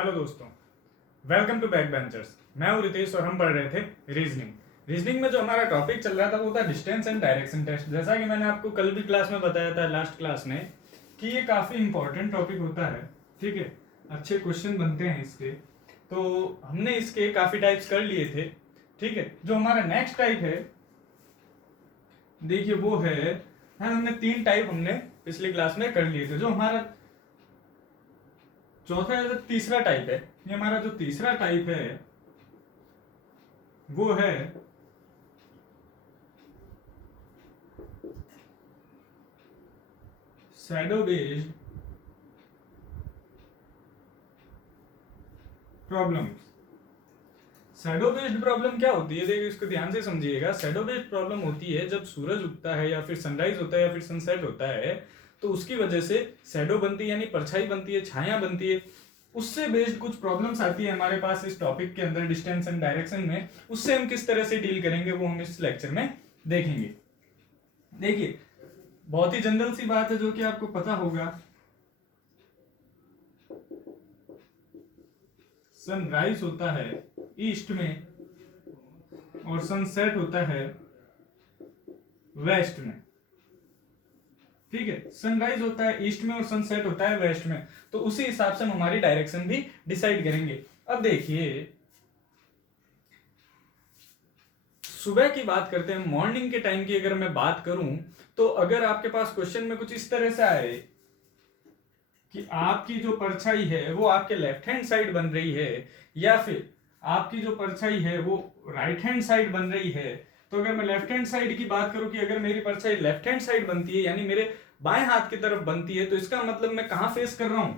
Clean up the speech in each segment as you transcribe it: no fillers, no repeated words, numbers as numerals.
Hello दोस्तों, welcome to back benchers. मैं हूं रितेश और हम पढ़ रहे थे रीजनिंग में जो हमारा टॉपिक चल रहा था वो था डिस्टेंस एंड डायरेक्शन टेस्ट। जैसा कि मैंने आपको कल भी क्लास में बताया था, लास्ट क्लास में, कि ये काफ़ी इंपॉर्टेंट टॉपिक होता है। ठीक है, अच्छे क्वेश्चन बनते हैं इसके। तो हमने इसके काफ़ी टाइप्स कर लिए थे। ठीक है, जो हमारा नेक्स्ट टाइप है, देखिए वो है, हमने 3 टाइप हमने पिछली क्लास में कर लिए थे। जो हमारा चौथा या तीसरा टाइप है, ये हमारा जो तीसरा टाइप है वो है shadow based problem. Shadow based problem क्या होती है, देखिए इसको ध्यान से समझिएगा। शैडो बेस्ड प्रॉब्लम होती है जब सूरज उगता है या फिर सनराइज होता है या फिर सनसेट होता है, तो उसकी वजह से शैडो बनती है, यानी परछाई बनती है, छाया बनती है। उससे बेस्ड कुछ प्रॉब्लम्स आती है हमारे पास इस टॉपिक के अंदर, डिस्टेंस एंड डायरेक्शन में। उससे हम किस तरह से डील करेंगे वो हम इस लेक्चर में देखेंगे। देखिए, बहुत ही जनरल सी बात है जो कि आपको पता होगा। सनराइज होता है ईस्ट में और सनसेट होता है वेस्ट में। ठीक है, सनराइज होता है ईस्ट में और सनसेट होता है वेस्ट में, तो उसी हिसाब से हम हमारी डायरेक्शन भी डिसाइड करेंगे। अब देखिए, सुबह की बात करते हैं, मॉर्निंग के टाइम की अगर मैं बात करूं, तो अगर आपके पास क्वेश्चन में कुछ इस तरह से आए कि आपकी जो परछाई है वो आपके लेफ्ट हैंड साइड बन रही है या फिर आपकी जो परछाई है वो राइट हैंड साइड बन रही है, तो अगर मैं लेफ्ट हैंड साइड की बात करूं कि अगर मेरी परछाई लेफ्ट हैंड साइड बनती है, यानी मेरे बाएं हाथ की तरफ बनती है, तो इसका मतलब मैं कहां फेस कर रहा हूं?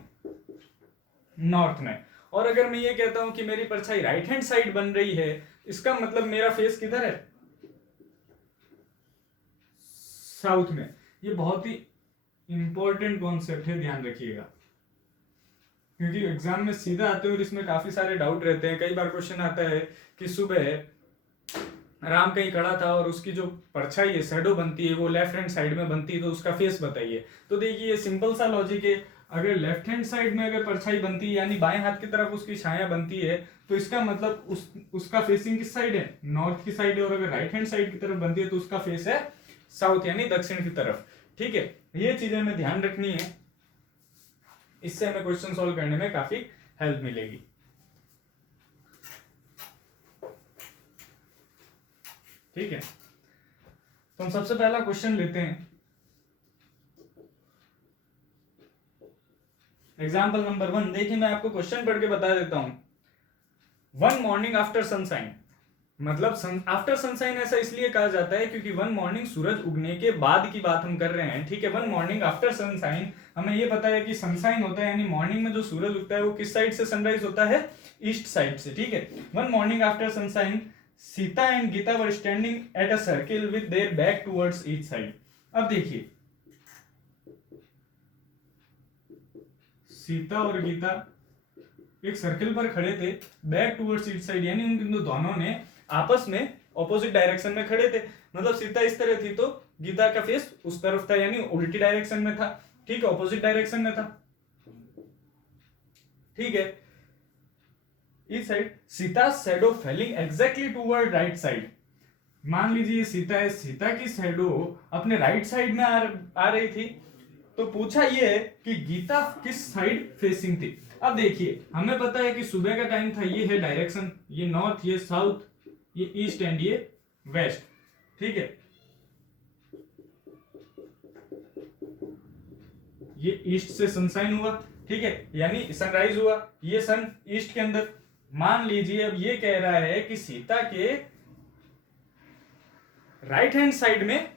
नॉर्थ में। और अगर मैं ये कहता हूं कि मेरी परछाई राइट हैंड साइड बन रही है, इसका मतलब मेरा फेस किधर है? साउथ में। ये बहुत ही इंपॉर्टेंट कॉन्सेप्ट है, ध्यान रखिएगा, क्योंकि एग्जाम में सीधा आते हैं और इसमें काफी सारे डाउट रहते हैं। कई बार क्वेश्चन आता है कि सुबह राम कहीं खड़ा था और उसकी जो परछाई है, शैडो बनती है, वो लेफ्ट हैंड साइड में बनती है, तो उसका फेस बताइए। तो देखिए, ये सिंपल सा लॉजिक है। अगर लेफ्ट हैंड साइड में अगर परछाई बनती है, यानी बाएं हाथ की तरफ उसकी छाया बनती है, तो इसका मतलब उसका फेसिंग किस साइड है? नॉर्थ की साइड है। और अगर राइट हैंड साइड की तरफ बनती है तो उसका फेस है साउथ, यानी दक्षिण की तरफ। ठीक है, ये चीजें हमें ध्यान रखनी है, इससे हमें क्वेश्चन सॉल्व करने में काफी हेल्प मिलेगी। ठीक है, तो हम सबसे पहला क्वेश्चन लेते हैं। Example number 1। देखिए, मैं आपको क्वेश्चन पढ़ के बता देता हूं। वन मॉर्निंग आफ्टर सनसाइन, मतलब आफ्टर सनसाइन ऐसा इसलिए कहा जाता है क्योंकि वन मॉर्निंग सूरज उगने के बाद की बात हम कर रहे हैं। ठीक है, वन मॉर्निंग आफ्टर सनसाइन, हमें ये पता है कि सनसाइन होता है, यानी मॉर्निंग में जो सूरज उगता है वो किस साइड से सनराइज होता है? ईस्ट साइड से। ठीक है, one morning after sunshine Sita and Gita were standing at a circle with their back towards each side. अब देखिए, सीता और गीता एक सर्किल पर खड़े थे, बैक टुवर्ड्स ईच साइड, यानी उन दोनों ने आपस में ऑपोजिट डायरेक्शन में खड़े थे। मतलब सीता इस तरह थी तो गीता का फेस उस तरफ था, यानी उल्टी डायरेक्शन में था। ठीक है, ऑपोजिट डायरेक्शन में था। ठीक है, इस side Sita shadow falling exactly toward right side. मान लीजिए सीता है, सीता की शैडो अपने राइट साइड में आ रही थी, तो पूछा ये है कि गीता किस साइड फेसिंग थी। अब देखिए, हमें पता है कि सुबह का टाइम था, ये है डायरेक्शन, ये नॉर्थ, ये साउथ, ये ईस्ट एंड ये वेस्ट। ठीक है, ये ईस्ट से सनसाइन हुआ। ठीक है, यानी सनराइज हुआ, ये सन ईस्ट के अंदर। मान लीजिए अब ये कह रहा है कि सीता के राइट हैंड साइड में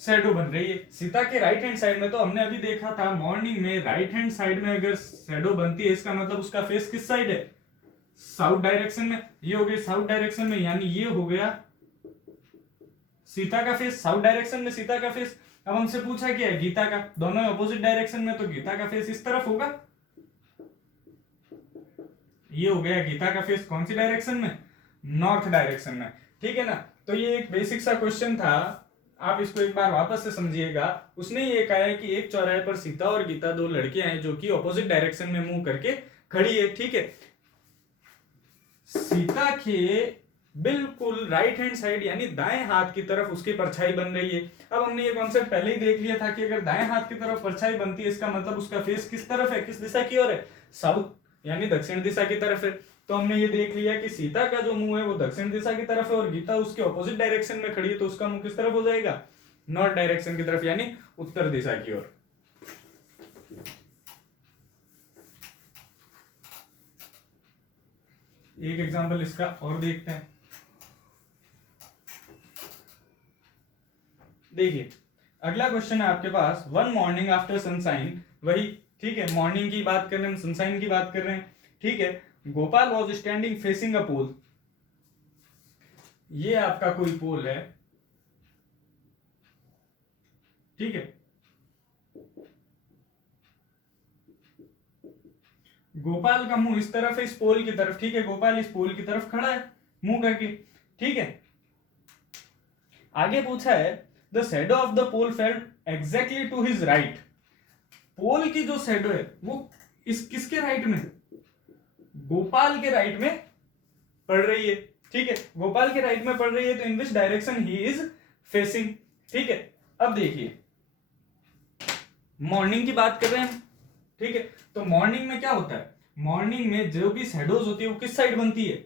शैडो बन रही है। सीता के राइट हैंड साइड में, तो हमने अभी देखा था मॉर्निंग में, राइट हैंड साइड में अगर शैडो बनती है, इसका मतलब उसका फेस किस साइड है? साउथ डायरेक्शन में। ये हो गई साउथ डायरेक्शन में, यानी ये हो गया सीता का फेस साउथ डायरेक्शन में, सीता का फेस। अब हमसे पूछा क्या है? गीता का। दोनों अपोजिट डायरेक्शन में, तो गीता का फेस इस तरफ होगा। ये हो गया गीता का फेस कौन सी डायरेक्शन में? नॉर्थ डायरेक्शन में। ठीक है ना, तो ये एक बेसिक सा क्वेश्चन था, आप इसको एक बार वापस से समझिएगा। उसने ये कहा है कि एक चौराहे पर सीता और गीता, दो लड़कियां हैं जो कि ऑपोजिट डायरेक्शन में मूव करके खड़ी है, ठीक है। सीता के बिल्कुल राइट हैंड साइड यानी दाएं हाथ की तरफ उसकी परछाई बन रही है। अब हमने ये कॉन्सेप्ट पहले ही देख लिया था कि अगर दाएं हाथ की तरफ परछाई बनती है इसका मतलब उसका फेस किस तरफ है, किस दिशा की ओर है, साउथ यानी दक्षिण दिशा की तरफ है। तो हमने ये देख लिया कि सीता का जो मुंह है वो दक्षिण दिशा की तरफ है और गीता उसके ऑपोजिट डायरेक्शन में खड़ी है, तो उसका मुंह किस तरफ हो जाएगा, नॉर्थ डायरेक्शन की तरफ यानी उत्तर दिशा की ओर। एक एग्जांपल इसका और देखते हैं। देखिए अगला क्वेश्चन है आपके पास, वन मॉर्निंग आफ्टर सनशाइन, वही ठीक है, मॉर्निंग की बात कर रहे हैं, सनशाइन की बात कर रहे हैं, ठीक है। Gopal was standing facing a pole, ये आपका कोई पोल है, ठीक है। गोपाल का मुंह इस तरफ है, इस पोल की तरफ, ठीक है। गोपाल इस पोल की तरफ खड़ा है मुंह करके, ठीक है। आगे पूछा है the shadow of the pole fell exactly to his right, pole की जो शैडो है वो इस किसके राइट में, गोपाल के राइट में पड़ रही है, ठीक है। गोपाल के राइट में पड़ रही है, तो in which direction he is facing, ठीक है। अब देखिए मॉर्निंग की बात कर रहे हैं, ठीक है। तो मॉर्निंग में क्या होता है, मॉर्निंग में जो भी शैडोज होती है वो किस साइड बनती है,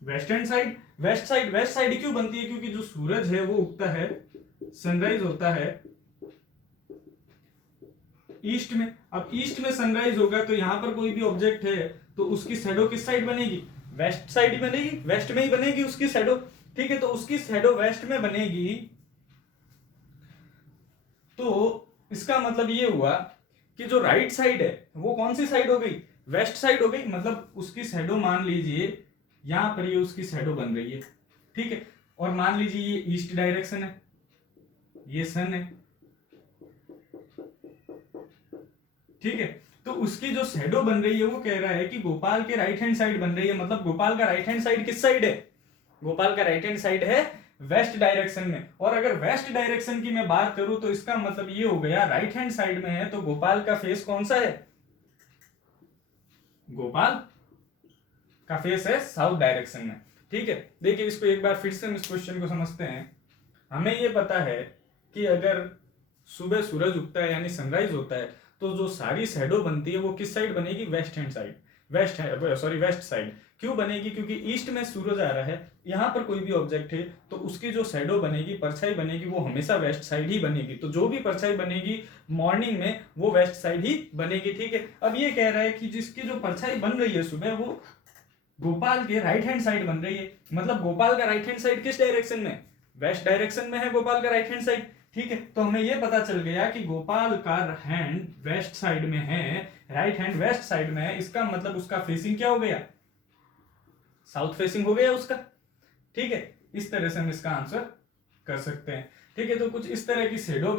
western side, west side. West side क्यों बनती है, क्योंकि जो सूरज है वो उगता है, सनराइज होता है ईस्ट में। अब ईस्ट में सनराइज होगा तो यहां पर कोई भी ऑब्जेक्ट है तो उसकी शैडो किस साइड बनेगी, वेस्ट साइड ही बनेगी, वेस्ट में ही बनेगी उसकी शैडो, ठीक है। तो उसकी शैडो वेस्ट में बनेगी, तो इसका मतलब ये हुआ कि जो राइट साइड है वो कौन सी साइड हो गई, वेस्ट साइड हो गई। मतलब उसकी शैडो मान लीजिए यहां पर ये उसकी शैडो बन रही है, ठीक है। और मान लीजिए ये ईस्ट डायरेक्शन है, ये सन है, ठीक है। तो उसकी जो शैडो बन रही है वो कह रहा है कि गोपाल के राइट हैंड साइड बन रही है, मतलब गोपाल का राइट हैंड साइड किस साइड है, गोपाल का राइट हैंड साइड है वेस्ट डायरेक्शन में। और अगर वेस्ट डायरेक्शन की मैं बात करूं तो इसका मतलब ये हो गया राइट हैंड साइड में है तो गोपाल का फेस कौन सा है, गोपाल का फेस है साउथ डायरेक्शन में, ठीक है। देखिए इसको एक बार फिर से हम इस क्वेश्चन को समझते हैं। हमें ये पता है कि अगर सुबह सूरज उगता है यानी सनराइज होता है तो जो सारी शैडो बनती है वो किस साइड बनेगी, वेस्ट हैंड साइड, वेस्ट है सॉरी वेस्ट साइड। क्यों बनेगी, क्योंकि ईस्ट में सूरज आ रहा है, यहां पर कोई भी ऑब्जेक्ट है तो उसकी जो शैडो बनेगी, परछाई बनेगी, वो हमेशा वेस्ट साइड ही बनेगी। तो जो भी परछाई बनेगी मॉर्निंग में वो वेस्ट साइड ही बनेगी, ठीक है। अब ये कह रहा है कि जिसकी जो परछाई बन रही है सुबह वो गोपाल के राइट हैंड साइड बन रही है, मतलब गोपाल का राइट हैंड साइड किस डायरेक्शन में, वेस्ट डायरेक्शन में है गोपाल का राइट हैंड साइड, ठीक है। तो हमें यह पता चल गया कि गोपाल का हैंड वेस्ट साइड में है, राइट हैंड वेस्ट साइड में है, इसका मतलब उसका फेसिंग क्या हो गया, साउथ फेसिंग हो गया उसका, ठीक है। इस तरह से हम इसका आंसर कर सकते हैं, ठीक है। तो कुछ इस तरह की शैडो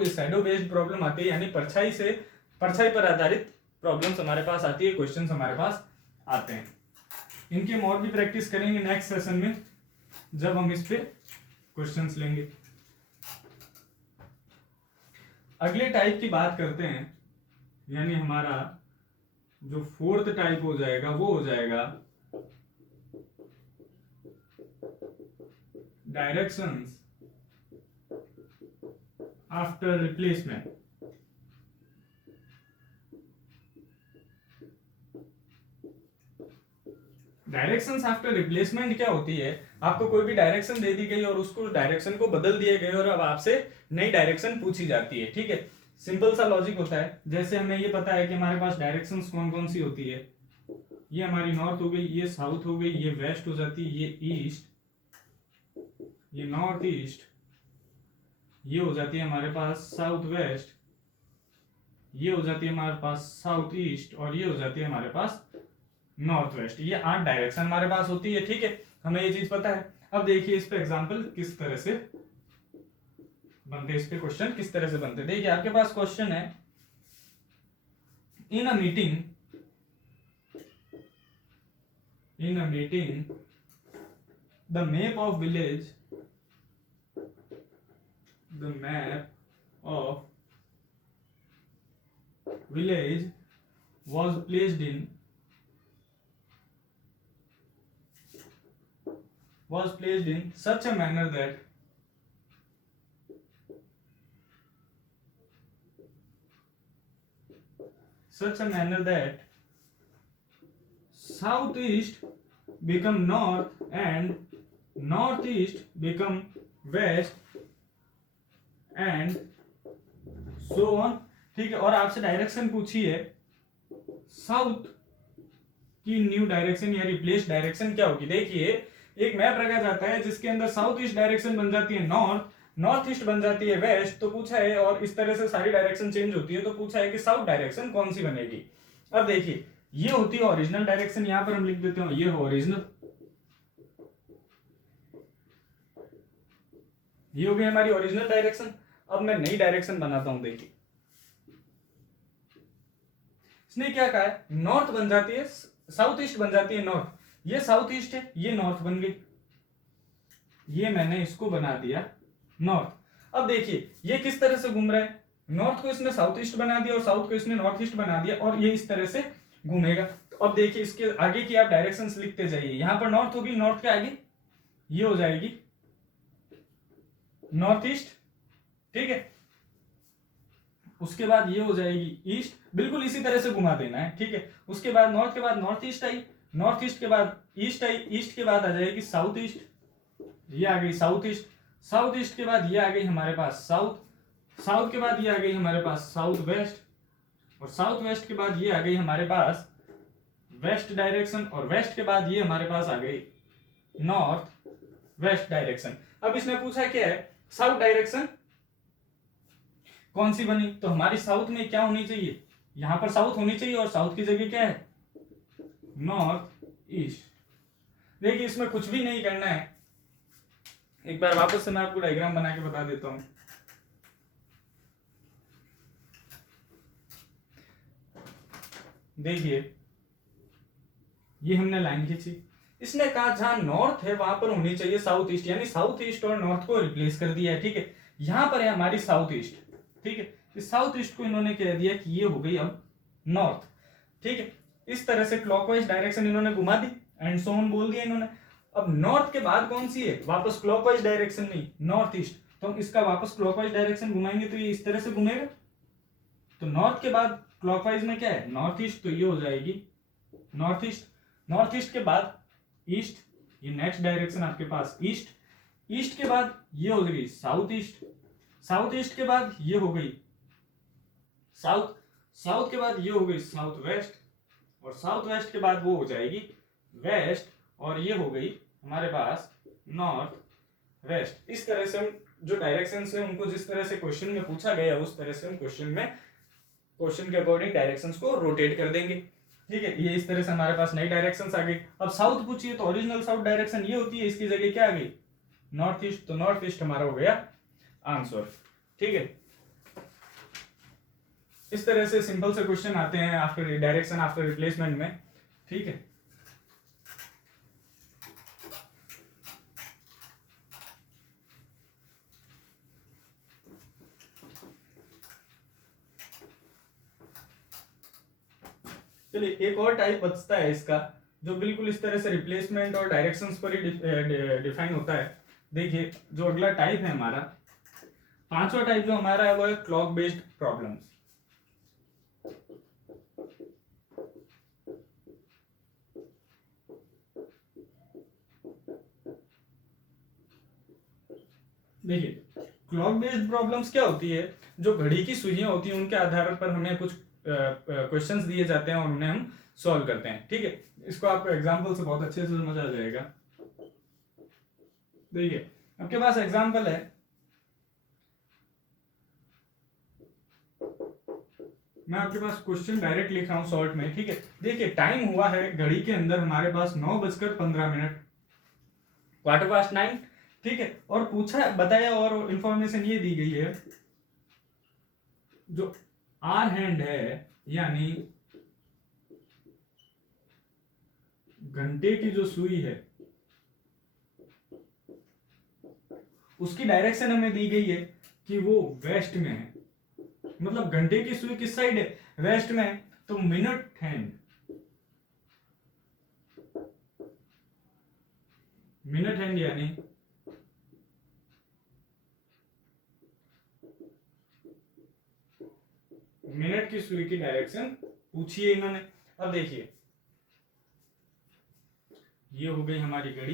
बेस्ड प्रॉब्लम आती है, यानी परछाई पर आधारित प्रॉब्लम्स हमारे पास आती है, क्वेश्चंस हमारे पास आते हैं। इनकी हम और भी प्रैक्टिस करेंगे नेक्स्ट सेशन में जब हम इस पे क्वेश्चंस लेंगे। अगले टाइप की बात करते हैं, यानी हमारा जो फोर्थ टाइप हो जाएगा वो हो जाएगा directions after replacement. Directions after replacement क्या होती है, आपको कोई भी डायरेक्शन दे दी गई और उसको डायरेक्शन को बदल दिए गए और अब आपसे नई डायरेक्शन पूछी जाती है, ठीक है। सिंपल सा लॉजिक होता है, जैसे हमें ये पता है कि हमारे पास डायरेक्शंस कौन कौन सी होती है, ये हमारी नॉर्थ हो गई, ये साउथ हो गई, ये वेस्ट हो जाती है, ये ईस्ट, ये नॉर्थ ईस्ट, ये हो जाती है हमारे पास साउथ वेस्ट, ये हो जाती है हमारे पास साउथ ईस्ट और ये हो जाती है हमारे पास नॉर्थ वेस्ट। ये 8 डायरेक्शन हमारे पास होती है, ठीक है। हमें ये चीज पता है। अब देखिए इस पे एग्जांपल किस तरह से बनते, इस पे क्वेश्चन किस तरह से बनते। देखिए आपके पास क्वेश्चन है, in a meeting the map of village was placed in was placed in such a manner that southeast become north and northeast become west and so on। ठीक है, और आपसे डायरेक्शन पूछी है, साउथ की न्यू डायरेक्शन या replace direction क्या होगी। देखिए एक मैप रखा जाता है जिसके अंदर साउथ ईस्ट डायरेक्शन बन जाती है नॉर्थ, नॉर्थ ईस्ट बन जाती है वेस्ट, तो पूछा है, और इस तरह से सारी डायरेक्शन चेंज होती है, तो पूछा है कि साउथ डायरेक्शन कौन सी बनेगी। अब देखिए ये होती है ओरिजिनल डायरेक्शन, यहां पर हम लिख देते हैं ये हो ओरिजिनल, ये हो गई हमारी ओरिजिनल डायरेक्शन। अब मैं नई डायरेक्शन बनाता हूं, देखिए इसने क्या कहा है, नॉर्थ बन जाती है, साउथ ईस्ट बन जाती है नॉर्थ, ये साउथ ईस्ट है, ये नॉर्थ बन गई, ये मैंने इसको बना दिया नॉर्थ। अब देखिए ये किस तरह से घूम रहा है, नॉर्थ को इसने साउथ ईस्ट बना दिया और साउथ को इसने नॉर्थ ईस्ट बना दिया, और ये इस तरह से घूमेगा। तो अब देखिए इसके आगे की आप डायरेक्शंस लिखते जाइए, यहां पर नॉर्थ होगी, नॉर्थ के आगे ये हो जाएगी नॉर्थ ईस्ट, ठीक है, उसके बाद ये हो जाएगी ईस्ट, बिल्कुल इसी तरह से घुमा देना है, ठीक है। उसके बाद नॉर्थ के बाद नॉर्थ ईस्ट आई, नॉर्थ ईस्ट के बाद ईस्ट आई, ईस्ट के बाद आ जाएगी साउथ ईस्ट, ये आ गई साउथ ईस्ट, साउथ ईस्ट के बाद ये आ गई हमारे पास साउथ, साउथ के बाद ये आ गई हमारे पास साउथ वेस्ट, और साउथ वेस्ट के बाद ये आ गई हमारे पास वेस्ट डायरेक्शन, और वेस्ट के बाद ये हमारे पास आ गई नॉर्थ वेस्ट डायरेक्शन। अब इसने पूछा क्या है, साउथ डायरेक्शन कौन सी बनी, तो हमारी साउथ में क्या होनी चाहिए, यहां पर साउथ होनी चाहिए, और साउथ की जगह क्या है नॉर्थ ईस्ट। देखिए इसमें कुछ भी नहीं करना है, एक बार वापस से मैं आपको डायग्राम बना के बता देता हूं। देखिए ये हमने लाइन खींची, इसने कहा जहां नॉर्थ है वहां पर होनी चाहिए साउथ ईस्ट, यानी साउथ ईस्ट और नॉर्थ को रिप्लेस कर दिया है, ठीक है। यहां पर है हमारी साउथ ईस्ट, ठीक है, इस साउथ ईस्ट को इन्होंने कह दिया कि ये हो गई अब नॉर्थ, ठीक है। इस तरह से क्लॉकवाइज डायरेक्शन इन्होंने घुमा दी एंड सो ऑन बोल दिया इन्होंने। अब नॉर्थ के बाद कौन सी है, वापस क्लॉकवाइज डायरेक्शन नहीं, नॉर्थ ईस्ट, तो हम इसका वापस क्लॉकवाइज डायरेक्शन घुमाएंगे तो ये इस तरह से घूमेगा। तो नॉर्थ के बाद क्लॉकवाइज में क्या है नॉर्थ ईस्ट, तो ये हो जाएगी नॉर्थ ईस्ट, नॉर्थ ईस्ट के बाद ईस्ट, ये नेक्स्ट डायरेक्शन आपके पास ईस्ट, ईस्ट के बाद ये हो गई साउथ ईस्ट, साउथ ईस्ट के बाद ये हो गई साउथ, साउथ के बाद ये हो गई साउथ वेस्ट, और साउथ वेस्ट के बाद वो हो जाएगी वेस्ट, और ये हो गई हमारे पास नॉर्थ वेस्ट। इस तरह से हम जो डायरेक्शंस है उनको जिस तरह से क्वेश्चन में पूछा गया उस तरह से हम क्वेश्चन के अकॉर्डिंग डायरेक्शंस को रोटेट कर देंगे, ठीक है। ये इस तरह से हमारे पास नई डायरेक्शंस आ गई। अब साउथ पूछिए तो ओरिजिनल साउथ डायरेक्शन ये होती है, इसकी जगह क्या आ गई नॉर्थ ईस्ट, तो नॉर्थ ईस्ट हमारा हो गया आंसर, ठीक है। इस तरह से सिंपल से क्वेश्चन आते हैं आफ्टर डायरेक्शन आफ्टर रिप्लेसमेंट में, ठीक है। चलिए एक और टाइप बचता है इसका, जो बिल्कुल इस तरह से रिप्लेसमेंट और डायरेक्शंस पर ही डिफाइन होता है। देखिए जो अगला टाइप है हमारा, पांचवा टाइप जो हमारा है वो है क्लॉक बेस्ड प्रॉब्लम्स। देखिए क्लॉक बेस्ड प्रॉब्लम्स क्या होती है, जो घड़ी की सुइयां होती हैं उनके आधार पर हमें कुछ क्वेश्चंस दिए जाते हैं और उन्हें हम सॉल्व करते हैं, ठीक है। इसको आपको एग्जांपल से बहुत अच्छे से समझ आ जाएगा। देखिए आपके पास एग्जांपल है, मैं आपके पास क्वेश्चन डायरेक्ट लिख रहा हूं शॉर्ट में, ठीक है। देखिए टाइम हुआ है घड़ी के अंदर हमारे पास 9:15, 9:15, ठीक है। और पूछा बताया और इंफॉर्मेशन ये दी गई है, जो आर हैंड है यानी घंटे की जो सुई है उसकी डायरेक्शन हमें दी गई है कि वो वेस्ट में है, मतलब घंटे की सुई किस साइड है वेस्ट में है, तो मिनट हैंड मिनट हैंड यानी मिनट की सुई की डायरेक्शन पूछी है इन्होंने। अब देखिए ये हो गई हमारी घड़ी,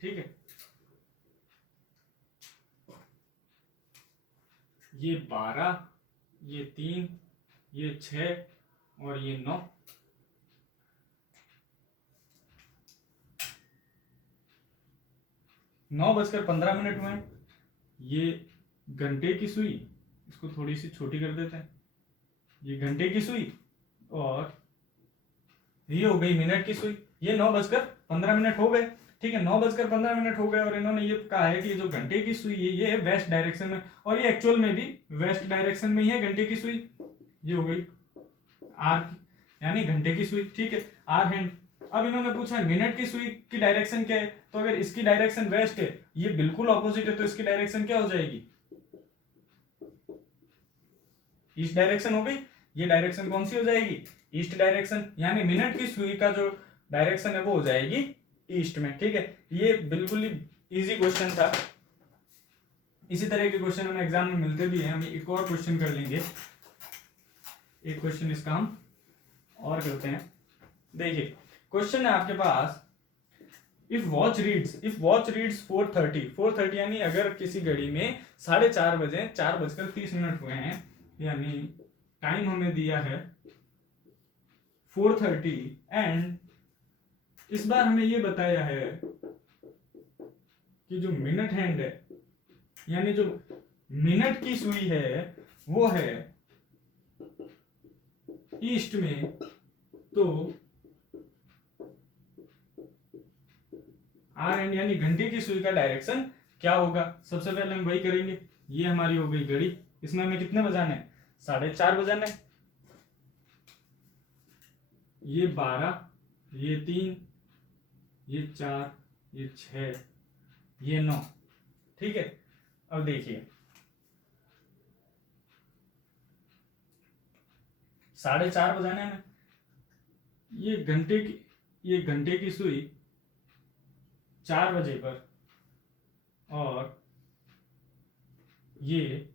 ठीक है, ये 12, ये 3, ये 6 और ये 9। नौ बजकर 15 हुए हैं। ये घंटे की सुई, इसको थोड़ी सी छोटी कर देते हैं, ये घंटे की सुई और ये हो गई मिनट की सुई। ये 9:15 हो गए, ठीक है, 9:15 हो गए और इन्होंने ये कहा है कि जो घंटे की सुई है ये है वेस्ट डायरेक्शन में, और ये एक्चुअल में भी वेस्ट डायरेक्शन में ही है घंटे की सुई। ये हो गई आर यानी घंटे की सुई, ठीक है, आर हैंड। अब इन्होंने पूछा मिनट की सुई की डायरेक्शन क्या है, तो अगर इसकी डायरेक्शन वेस्ट है, ये बिल्कुल ऑपोजिट है, तो इसकी डायरेक्शन क्या हो जाएगी, ईस्ट डायरेक्शन हो गई। ये डायरेक्शन कौन सी हो जाएगी, ईस्ट डायरेक्शन, यानी मिनट की सुई का जो डायरेक्शन है वो हो जाएगी ईस्ट में, ठीक है। ये बिल्कुल ही इजी क्वेश्चन था। इसी तरह के क्वेश्चन हमें एग्जाम में मिलते भी हैं। हम एक और क्वेश्चन कर लेंगे, एक क्वेश्चन इसका हम और करते हैं। देखिए क्वेश्चन है आपके पास, इफ वॉच रीड्स 4:30 यानी अगर किसी घड़ी में 4:30 बजे 4:30 हुए हैं, यानी टाइम हमें दिया है 4:30 एंड इस बार हमें ये बताया है कि जो मिनट हैंड है यानी जो मिनट की सुई है वो है ईस्ट में, तो आर एंड यानी घंटे की सुई का डायरेक्शन क्या होगा। सबसे पहले हम वही करेंगे। ये हमारी हो गई घड़ी, इसमें हमें कितने बजाने हैं, 4:30 बजाने। ये 12, ये 3, ये 4, ये 6, ये 9, ठीक है। अब देखिए 4:30 बजाने में ये घंटे की सुई 4 बजे पर और ये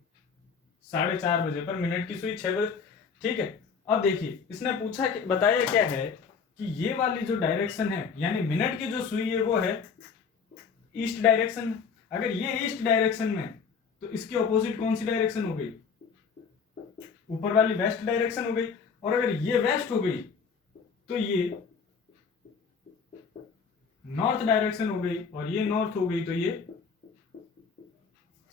4:30 बजे पर, मिनट की सुई 6 बजे, ठीक है। अब देखिए इसने पूछा कि बताया क्या है कि ये वाली जो डायरेक्शन है यानी मिनट की जो सुई है वो है ईस्ट डायरेक्शन में। अगर ये ईस्ट डायरेक्शन में तो इसके ऑपोजिट कौन सी डायरेक्शन हो गई, ऊपर वाली वेस्ट डायरेक्शन हो गई। और अगर ये वेस्ट हो गई तो ये नॉर्थ डायरेक्शन हो गई, और ये नॉर्थ हो गई तो ये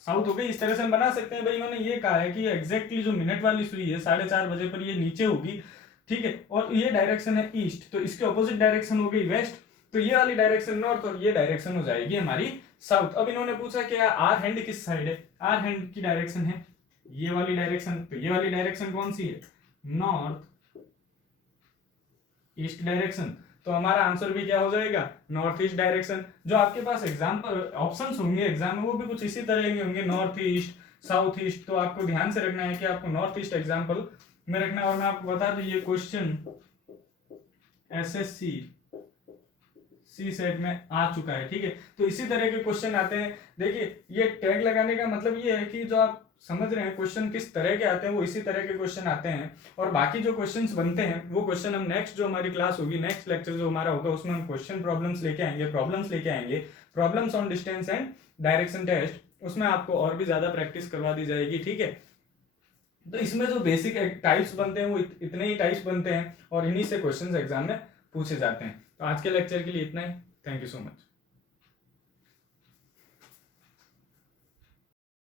साउथ हो गई। इस तरह से हम बना सकते हैं। भाई इन्होंने ये कहा है कि एग्जैक्टली जो मिनट वाली सुई है 4:30 बजे पर ये नीचे होगी, ठीक है, और ये डायरेक्शन है ईस्ट, तो इसके ऑपोजिट डायरेक्शन हो गई वेस्ट, तो ये वाली डायरेक्शन नॉर्थ और ये डायरेक्शन हो जाएगी हमारी साउथ। अब इन्होंने पूछा कि आर हैंड किस साइड है, आर हैंड की डायरेक्शन है ये वाली डायरेक्शन, तो ये वाली डायरेक्शन कौन सी है, नॉर्थ ईस्ट डायरेक्शन। तो हमारा आंसर भी क्या हो जाएगा, नॉर्थ ईस्ट डायरेक्शन। जो आपके पास एग्जाम्पल ऑप्शंस होंगे एग्जाम में वो भी कुछ इसी तरह के होंगे, नॉर्थ ईस्ट, साउथ ईस्ट। तो आपको ध्यान से रखना है कि आपको नॉर्थ ईस्ट एग्जाम्पल में रखना है। और मैं आपको बता दूं ये क्वेश्चन एसएससी सी सेट में आ चुका है, ठीक है। तो इसी तरह के क्वेश्चन आते हैं। देखिए ये टैग लगाने का मतलब ये है कि जो आप समझ रहे हैं क्वेश्चन किस तरह के आते हैं, वो इसी तरह के क्वेश्चन आते हैं। और बाकी जो क्वेश्चंस बनते हैं वो क्वेश्चन हम नेक्स्ट जो हमारी क्लास होगी, नेक्स्ट लेक्चर जो हमारा होगा उसमें हम क्वेश्चन प्रॉब्लम्स लेके आएंगे, problems on distance and direction test, उसमें आपको और भी ज्यादा प्रैक्टिस करवा दी जाएगी, ठीक है। तो इसमें जो बेसिक टाइप्स बनते हैं वो इतने ही टाइप्स बनते हैं और इन्हीं से क्वेश्चंस एग्जाम में पूछे जाते हैं। तो आज के लेक्चर के लिए इतना ही। Thank you so much.